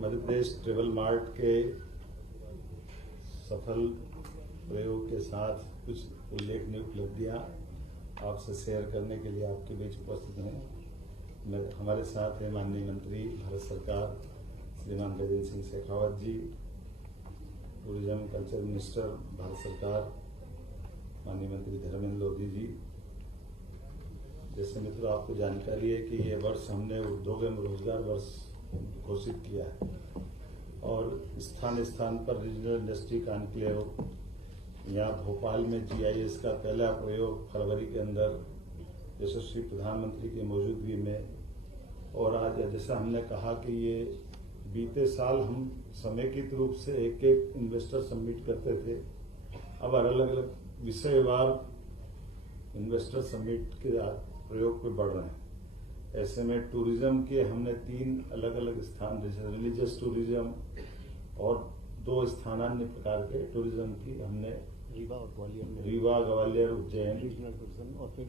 Madhya Pradesh travel mart के सफल प्रयोग के साथ कुछ उल्लेखनीय उपलब्धियां आपसे शेयर करने के लिए आपके बीच उपस्थित हैं। हमारे साथ है माननीय मंत्री भारत सरकार श्रीमान गजेंद्र सिंह शेखावत जी, टूरिज्म कल्चर मिनिस्टर भारत सरकार माननीय मंत्री धर्मेंद्र लोधी जी। जैसे मित्रों, आपको जानकारी है कि ये वर्ष हमने उद्योग एवं रोजगार वर्ष घोषित किया है और स्थान स्थान पर रीजनल इंडस्ट्री कॉन्क्लेव, यहाँ भोपाल में GIS का पहला प्रयोग फरवरी के अंदर यशस्वी प्रधानमंत्री की मौजूदगी में, और आज जैसा हमने कहा कि ये बीते साल हम समेकित रूप से एक एक इन्वेस्टर समिट करते थे, अब अलग अलग विषयवार इन्वेस्टर समिट के प्रयोग पे बढ़ रहे हैं। ऐसे में टूरिज्म के हमने 3 अलग अलग स्थान, जैसे रिलीजियस टूरिज्म और 2 स्थानान्य प्रकार के टूरिज्म की हमने रीवा ग्वालियर उज्जैन रीजनल टूरिज्म और फिर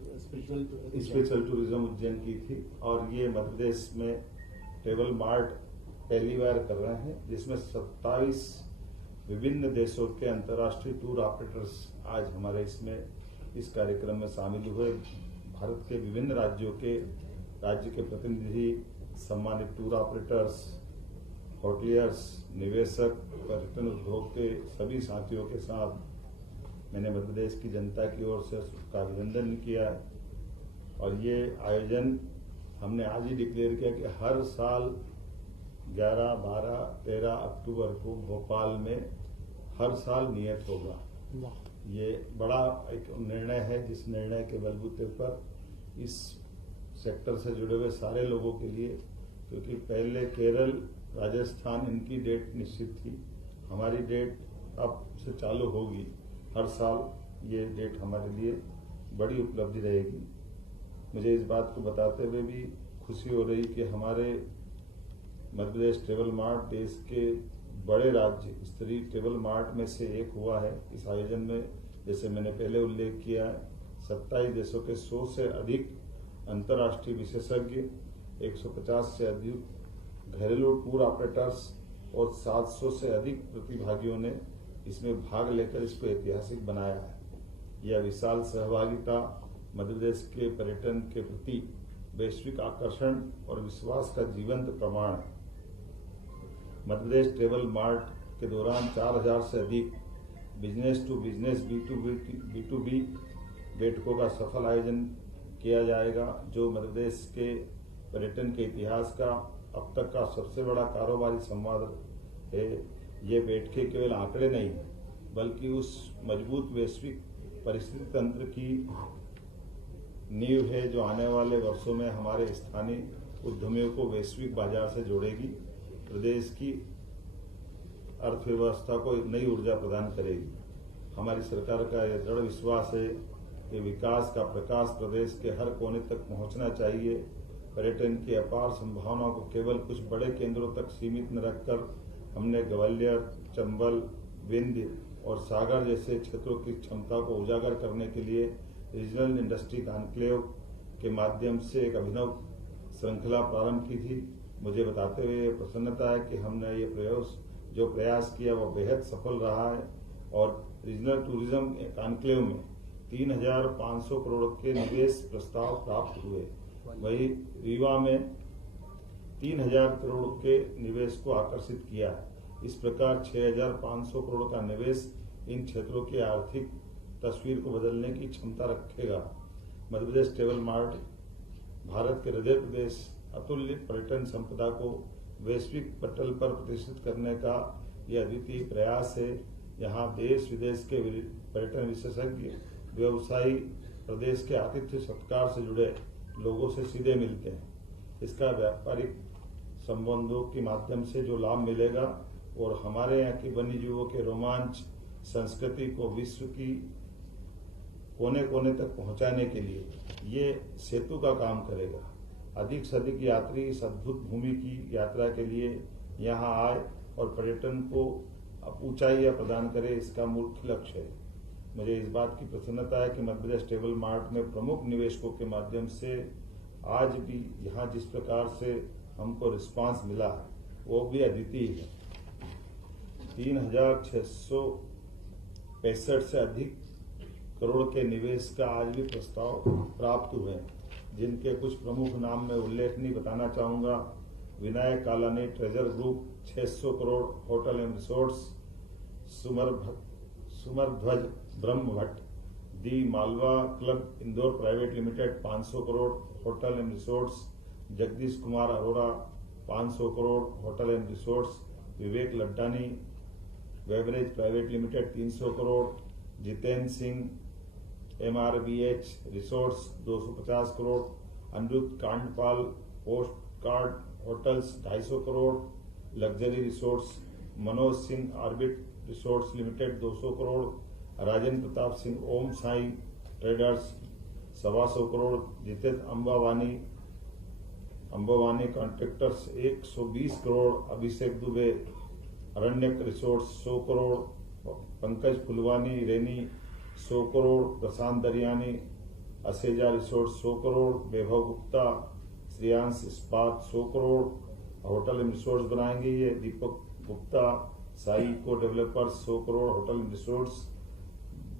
स्पेशल टूरिज्म उज्जैन की थी। और ये मध्य प्रदेश में ट्रेवल मार्ट पहली बार कर रहे हैं, जिसमें 27 विभिन्न देशों के अंतर्राष्ट्रीय टूर ऑपरेटर्स आज हमारे इस कार्यक्रम में शामिल हुए। भारत के विभिन्न राज्य के प्रतिनिधि, सम्मानित टूर ऑपरेटर्स, होटलियर्स, निवेशक, पर्यटन उद्योग के सभी साथियों के साथ मैंने मध्य प्रदेश की जनता की ओर से उसका अभिनंदन किया। और ये आयोजन हमने आज ही डिक्लेयर किया कि हर साल 11, 12, 13 अक्टूबर को भोपाल में हर साल नियत होगा। ये बड़ा एक निर्णय है, जिस निर्णय के बलबूते पर इस सेक्टर से जुड़े हुए सारे लोगों के लिए, क्योंकि पहले केरल, राजस्थान इनकी डेट निश्चित थी, हमारी डेट अब से चालू होगी। हर साल ये डेट हमारे लिए बड़ी उपलब्धि रहेगी। मुझे इस बात को बताते हुए भी खुशी हो रही कि हमारे मध्य प्रदेश ट्रेवल मार्ट देश के बड़े राज्य स्तरीय ट्रेवल मार्ट में से एक हुआ है। इस आयोजन में जैसे मैंने पहले उल्लेख किया है, 27 देशों के 100 से अधिक अंतर्राष्ट्रीय विशेषज्ञ, 150 से अधिक घरेलू टूर ऑपरेटर्स और 700 से अधिक प्रतिभागियों ने इसमें भाग लेकर इसको ऐतिहासिक बनाया है। यह विशाल सहभागिता मध्य प्रदेश के पर्यटन के प्रति वैश्विक आकर्षण और विश्वास का जीवंत प्रमाण है। मध्य प्रदेश ट्रेवल मार्ट के दौरान 4000 से अधिक बिजनेस टू बिजनेस B2B बैठकों का सफल आयोजन किया जाएगा, जो मध्य प्रदेश के पर्यटन के इतिहास का अब तक का सबसे बड़ा कारोबारी संवाद है। ये बैठकें केवल आंकड़े नहीं, बल्कि उस मजबूत वैश्विक परिस्थिति तंत्र की नींव है जो आने वाले वर्षों में हमारे स्थानीय उद्यमियों को वैश्विक बाजार से जोड़ेगी, प्रदेश की अर्थव्यवस्था को नई ऊर्जा प्रदान करेगी। हमारी सरकार का यह दृढ़ विश्वास है कि विकास का प्रकाश प्रदेश के हर कोने तक पहुंचना चाहिए। पर्यटन की अपार संभावनाओं को केवल कुछ बड़े केंद्रों तक सीमित न रखकर हमने ग्वालियर, चंबल, विंध्य और सागर जैसे क्षेत्रों की क्षमता को उजागर करने के लिए रीजनल इंडस्ट्री कॉन्क्लेव के माध्यम से एक अभिनव श्रृंखला प्रारंभ की थी। मुझे बताते हुए प्रसन्नता है कि हमने ये प्रयास किया वो बेहद सफल रहा है और रीजनल टूरिज्म कॉन्क्लेव में 3500 करोड़ के निवेश प्रस्ताव प्राप्त हुए। वही रीवा में 3000 करोड़ के निवेश को आकर्षित किया है। इस प्रकार 6500 करोड़ का निवेश इन क्षेत्रों की आर्थिक तस्वीर को बदलने की क्षमता रखेगा। मध्य प्रदेश ट्रेवल मार्ट भारत के हृदय प्रदेश अतुल्य पर्यटन संपदा को वैश्विक पटल पर प्रतिष्ठित करने का यह अद्वितीय प्रयास है। यहाँ देश विदेश के पर्यटन विशेषज्ञ, व्यवसायी प्रदेश के आतिथ्य सत्कार से जुड़े लोगों से सीधे मिलते हैं। इसका व्यापारिक संबंधों के माध्यम से जो लाभ मिलेगा और हमारे यहाँ की वन्य जीवों के रोमांच संस्कृति को विश्व की कोने कोने तक पहुंचाने के लिए ये सेतु का काम करेगा। अधिक से अधिक यात्री इस अद्भुत भूमि की यात्रा के लिए यहाँ आए और पर्यटन को ऊंचाइयां प्रदान करे, इसका मुख्य लक्ष्य है। मुझे इस बात की प्रसन्नता है कि मध्य प्रदेश ट्रेवल मार्ट में प्रमुख निवेशकों के माध्यम से आज भी यहाँ जिस प्रकार से हमको रिस्पांस मिला है वो भी अद्वितीय है। 3,665 से अधिक करोड़ के निवेश का आज भी प्रस्ताव प्राप्त हुए, जिनके कुछ प्रमुख नाम में उल्लेखनीय बताना चाहूंगा। Vinayak Kalani treasure group 600 crore hotel and resorts, Sumardhwaj Brahm Bhatt the Malwa club Indore private limited 500 crore hotel and resorts, Jagdish Kumar Arora 500 crore hotel and resorts, Vivek Laddani beverage private limited 300 crore, Jitendra Singh MRBH resorts 250 crore, Aniruddh Kandpal post card hotels 250 crore, luxury resorts Manoj Singh orbit resorts limited 200 crore, Rajendra Pratap Singh Om Sai traders 125 crore, Jitendra अंबावानी contractors 120 crore, Abhishek Dubey Aranyak resorts 100 crore, Pankaj Phulbani rainy 100 crore, Prashant Daryani असेजा resorts 100 crore, वैभव गुप्ता श्रेयांश इस्पात 100 crore hotel and resorts बनाएंगे। ये दीपक गुप्ता साई को developers 100 crore hotel and resorts,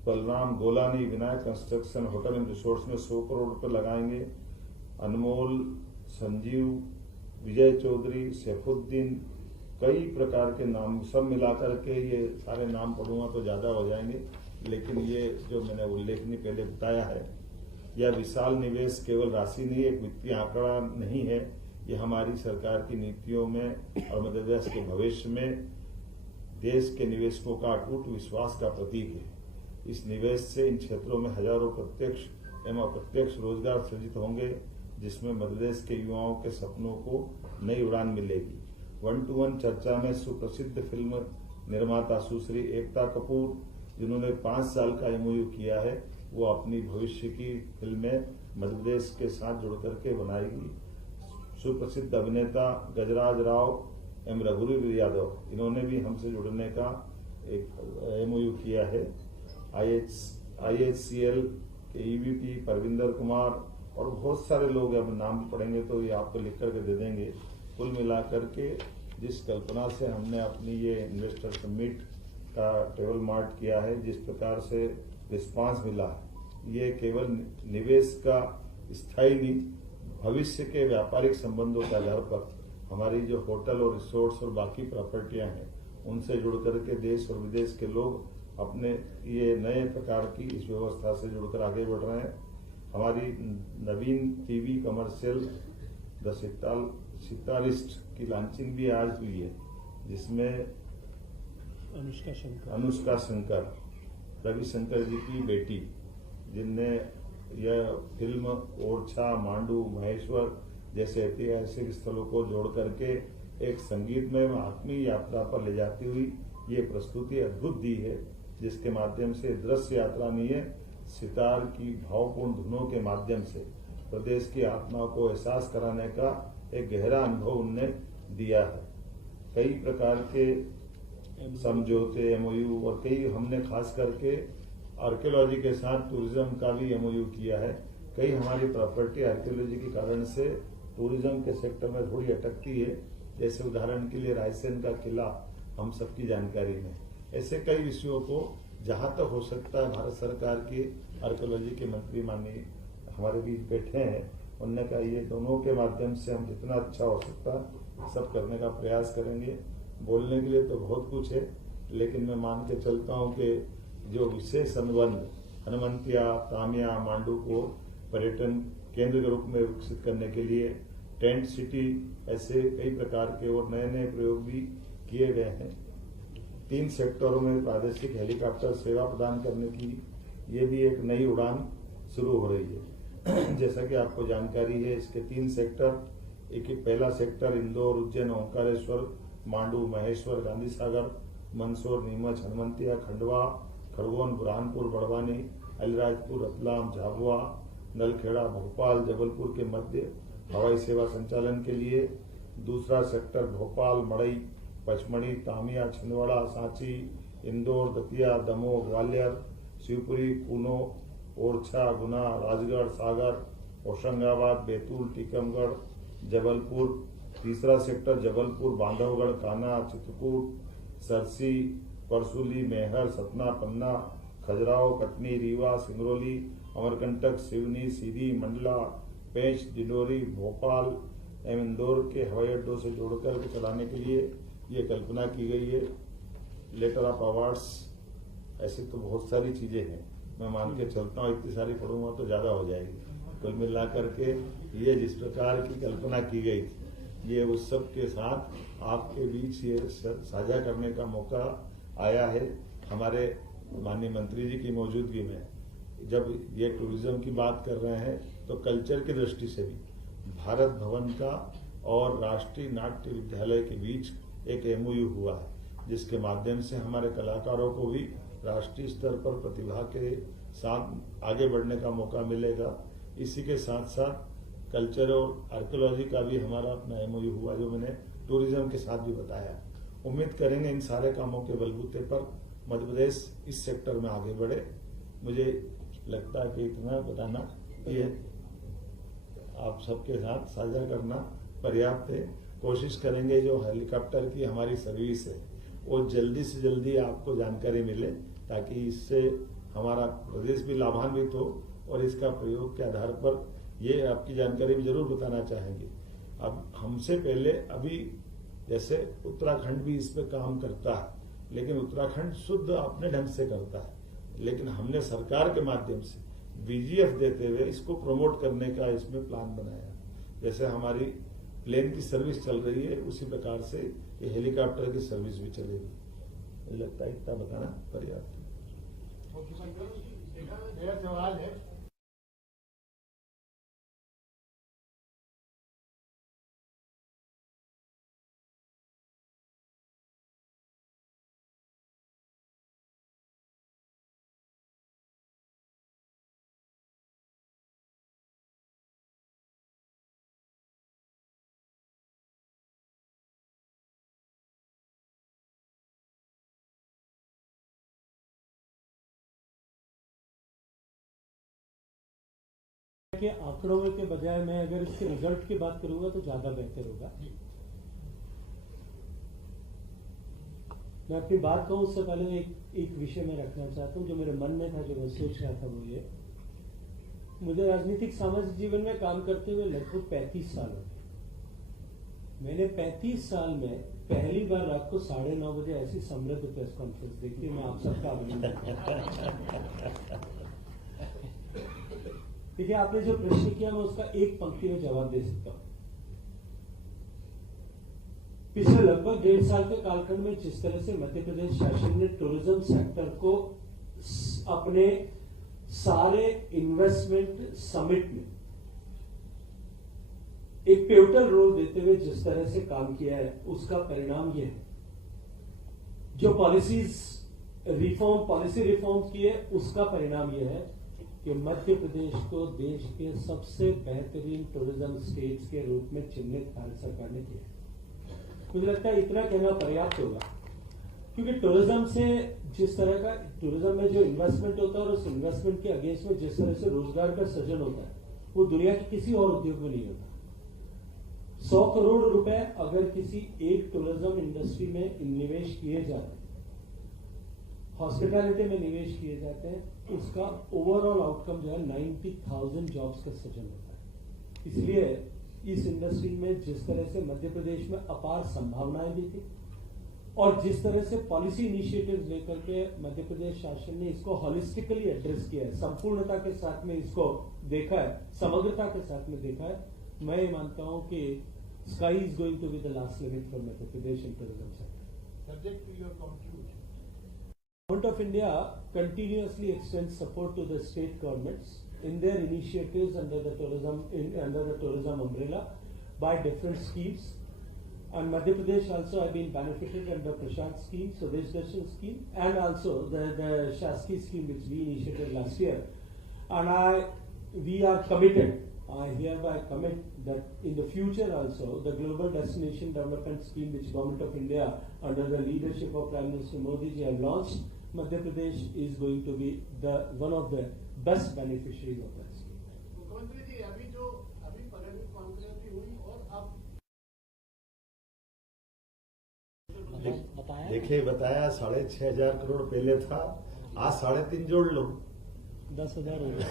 Balram Golani Vinayak construction hotel and resorts में 100 करोड़ रुपए लगाएंगे। अनमोल संजीव विजय चौधरी सैफुद्दीन, कई प्रकार के नाम सब मिलाकर के ये सारे नाम पढ़ूंगा तो ज्यादा हो जाएंगे, लेकिन ये जो मैंने उल्लेखनीय पहले बताया है, यह विशाल निवेश केवल राशि नहीं, एक वित्तीय आंकड़ा नहीं है। ये हमारी सरकार की नीतियों में और मध्य प्रदेश के भविष्य में देश के निवेशकों का अटूट विश्वास का प्रतीक है। इस निवेश से इन क्षेत्रों में हजारों प्रत्यक्ष एवं अप्रत्यक्ष रोजगार सृजित होंगे, जिसमें मध्य प्रदेश के युवाओं के सपनों को नई उड़ान मिलेगी। 1-to-1 चर्चा में सुप्रसिद्ध फिल्म निर्माता सुश्री एकता कपूर, जिन्होंने 5 साल का MOU किया है, वो अपनी भविष्य की फिल्में मध्य प्रदेश के साथ जुड़कर के बनाएगी। सुप्रसिद्ध अभिनेता गजराज राव एवं रघुवीर यादव, इन्होंने भी हमसे जुड़ने का एक MOU किया है। IHCL के EVP परविंदर कुमार और बहुत सारे लोग, अब नाम पढ़ेंगे तो ये आपको लिख करके दे देंगे। कुल मिलाकर के जिस कल्पना से हमने अपनी ये इन्वेस्टर समिट का टेबल मार्ट किया है, जिस प्रकार से रिस्पांस मिला, ये केवल निवेश का स्थायी नहीं, भविष्य के व्यापारिक संबंधों के आधार पर हमारी जो होटल और रिसोर्ट्स और बाकी प्रॉपर्टियां हैं, उनसे जुड़ करके देश और विदेश के लोग अपने ये नए प्रकार की इस व्यवस्था से जुड़कर आगे बढ़ रहे हैं। हमारी नवीन टीवी कमर्शियल द सितारिस्ट की लॉन्चिंग भी आज हुई है, जिसमें अनुष्का शंकर रविशंकर जी की बेटी, जिनने यह फिल्म ओरछा, मांडू, महेश्वर जैसे ऐतिहासिक स्थलों को जोड़ करके एक संगीतमय आत्मीय यात्रा पर ले जाती हुई ये प्रस्तुति अद्भुत दी है, जिसके माध्यम से दृश्य यात्रा नहीं है, सितार की भावपूर्ण धुनों के माध्यम से प्रदेश की आत्मा को एहसास कराने का एक गहरा अनुभव उनने दिया है। कई प्रकार के समझौते MOU और कई हमने खास करके आर्कियोलॉजी के साथ टूरिज्म का भी MOU किया है। कई हमारी प्रॉपर्टी आर्कियोलॉजी के कारण से टूरिज्म के सेक्टर में थोड़ी अटकती है, जैसे उदाहरण के लिए रायसेन का किला हम सबकी जानकारी में। ऐसे कई विषयों को जहां तक हो सकता है भारत सरकार की आर्कियोलॉजी के मंत्री माननीय हमारे बीच बैठे हैं, उन्होंने कहा ये दोनों के माध्यम से हम जितना अच्छा हो सकता है सब करने का प्रयास करेंगे। बोलने के लिए तो बहुत कुछ है, लेकिन मैं मान के चलता हूं कि जो विशेष अनुबंध हनुमंतिया, तामिया, मांडू को पर्यटन केंद्र के रूप में विकसित करने के लिए टेंट सिटी, ऐसे कई प्रकार के और नए नए प्रयोग भी किए गए हैं। 3 सेक्टरों में प्रादेशिक हेलीकॉप्टर सेवा प्रदान करने की ये भी एक नई उड़ान शुरू हो रही है। जैसा कि आपको जानकारी है, इसके 3 सेक्टर, एक पहला सेक्टर इंदौर, उज्जैन, ओंकारेश्वर, मांडू, महेश्वर, गांधी सागर, मंदसौर, नीमच, हनुमंतिया, खंडवा, खरगोन, बुरहानपुर, बड़वानी, अलीराजपुर, रतलाम, झाबुआ, नलखेड़ा, भोपाल, जबलपुर के मध्य हवाई सेवा संचालन के लिए। दूसरा सेक्टर भोपाल, मड़ई, पचमढ़ी, तामिया, छिंदवाड़ा, सांची, इंदौर, दतिया, दमोह, ग्वालियर, शिवपुरी, कूनो, ओरछा, गुना, राजगढ़, सागर, होशंगाबाद, बैतूल, टीकमगढ़, जबलपुर तीसरा सेक्टर जबलपुर, बांधवगढ़, कान्हा, चित्रकूट, सरसी, परसुली, मेहर, सतना, पन्ना, खजुराहो, कटनी, रीवा, सिंगरौली, अमरकंटक, सिवनी, सीधी, मंडला, पेंच, डिंडोरी, भोपाल एवं इंदौर के हवाई अड्डों से जोड़कर चलाने के लिए ये कल्पना की गई है। लेटर ऑफ अवार्ड्स, ऐसी तो बहुत सारी चीजें हैं, मैं मान के चलता हूँ इतनी सारी पढ़ूंगा तो ज्यादा हो जाएगी। कुल मिला करके ये जिस प्रकार की कल्पना की गई थी, ये उस सब के साथ आपके बीच ये साझा करने का मौका आया है। हमारे माननीय मंत्री जी की मौजूदगी में जब ये टूरिज्म की बात कर रहे हैं तो कल्चर की दृष्टि से भी भारत भवन का और राष्ट्रीय नाट्य विद्यालय के बीच एक MOU हुआ है, जिसके माध्यम से हमारे कलाकारों को भी राष्ट्रीय स्तर पर प्रतिभा के साथ आगे बढ़ने का मौका मिलेगा। इसी के साथ साथ कल्चर और आर्कियोलॉजी का भी हमारा अपना MOU हुआ, जो मैंने टूरिज्म के साथ भी बताया। उम्मीद करेंगे इन सारे कामों के बलबूते पर मध्य प्रदेश इस सेक्टर में आगे बढ़े। मुझे लगता है कि इतना बताना ये आप सबके साथ साझा करना पर्याप्त है। कोशिश करेंगे जो हेलीकॉप्टर की हमारी सर्विस है वो जल्दी से जल्दी आपको जानकारी मिले, ताकि इससे हमारा प्रदेश भी लाभान्वित हो और इसका प्रयोग के आधार पर ये आपकी जानकारी भी जरूर बताना चाहेंगे। अब हमसे पहले अभी जैसे उत्तराखंड भी इस पे काम करता है, लेकिन उत्तराखंड शुद्ध अपने ढंग से करता है, लेकिन हमने सरकार के माध्यम से VGF देते हुए इसको प्रमोट करने का इसमें प्लान बनाया। जैसे हमारी प्लेन की सर्विस चल रही है, उसी प्रकार से ये हेलीकॉप्टर की सर्विस भी चलेगी। मुझे लगता है इतना बताना पर्याप्त है। सवाल है के आंकड़ों के बजाय मैं अगर इसके रिजल्ट की बात करूंगा तो ज्यादा बेहतर होगा। मैं अपनी बात कहूं उससे पहले मैं एक विषय में रखना चाहता हूं जो मेरे मन में था, जो मैं सोच रहा था, वो ये, मुझे राजनीतिक सामाजिक जीवन में काम करते हुए लगभग 35 साल हो गए। मैंने 35 साल में पहली बार रात को 9:30 बजे ऐसी समृद्ध प्रेस कॉन्फ्रेंस देखी। मैं आप सबका अभिनंदन। देखिए, आपने जो प्रश्न किया मैं उसका एक पंक्ति में जवाब दे सकता हूं। पिछले लगभग 1.5 साल के कालखंड में जिस तरह से मध्य प्रदेश शासन ने टूरिज्म सेक्टर को अपने सारे इन्वेस्टमेंट समिट में एक पिवटल रोल देते हुए जिस तरह से काम किया है, उसका परिणाम यह है। जो पॉलिसी रिफॉर्म किए, उसका परिणाम यह है कि मध्य प्रदेश को देश के सबसे बेहतरीन टूरिज्म स्टेट्स के रूप में चिन्हित भारत सरकार ने किया। मुझे लगता है इतना कहना पर्याप्त होगा, क्योंकि टूरिज्म से जिस तरह का टूरिज्म में जो इन्वेस्टमेंट होता है और उस इन्वेस्टमेंट के अगेंस्ट में जिस तरह से रोजगार का सृजन होता है, वो दुनिया के किसी और उद्योग में नहीं होता। 100 करोड़ रुपए अगर किसी एक टूरिज्म इंडस्ट्री में निवेश किए जाते हैं, हॉस्पिटैलिटी में निवेश किए जाते हैं, उसका ओवरऑल आउटकम जो है 90,000 जॉब्स का सृजन होता है। इसलिए इस इंडस्ट्री में जिस तरह से मध्य प्रदेश में अपार संभावनाएं भी थी और जिस तरह से पॉलिसी इनिशिएटिव्स लेकर के मध्य प्रदेश शासन ने इसको हॉलिस्टिकली एड्रेस किया है, संपूर्णता के साथ में इसको देखा है, समग्रता के साथ में देखा है, मैं ये मानता हूं कि sky is going to be the last limit for Madhya Pradesh in tourism sector. Subject to your contribution. Government of India continuously extends support to the state governments in their initiatives under the tourism umbrella by different schemes. And Madhya Pradesh also have been benefited under Prashant scheme, Swadesh Darshan scheme, and also the Shaski scheme which we initiated last year. And we are committed. I hereby commit that in the future also the Global Destination Development Scheme which Government of India under the leadership of Prime Minister Modi ji have launched, Madhya Pradesh is going to be one of the best beneficiaries of that scheme. मुख्यमंत्री जी, अभी पर्यटन conference हुई और अब बताया देखिए बताया 6,500 करोड़ पहले था, आज 3.5 जोड़ लो, 10,000 हो गया।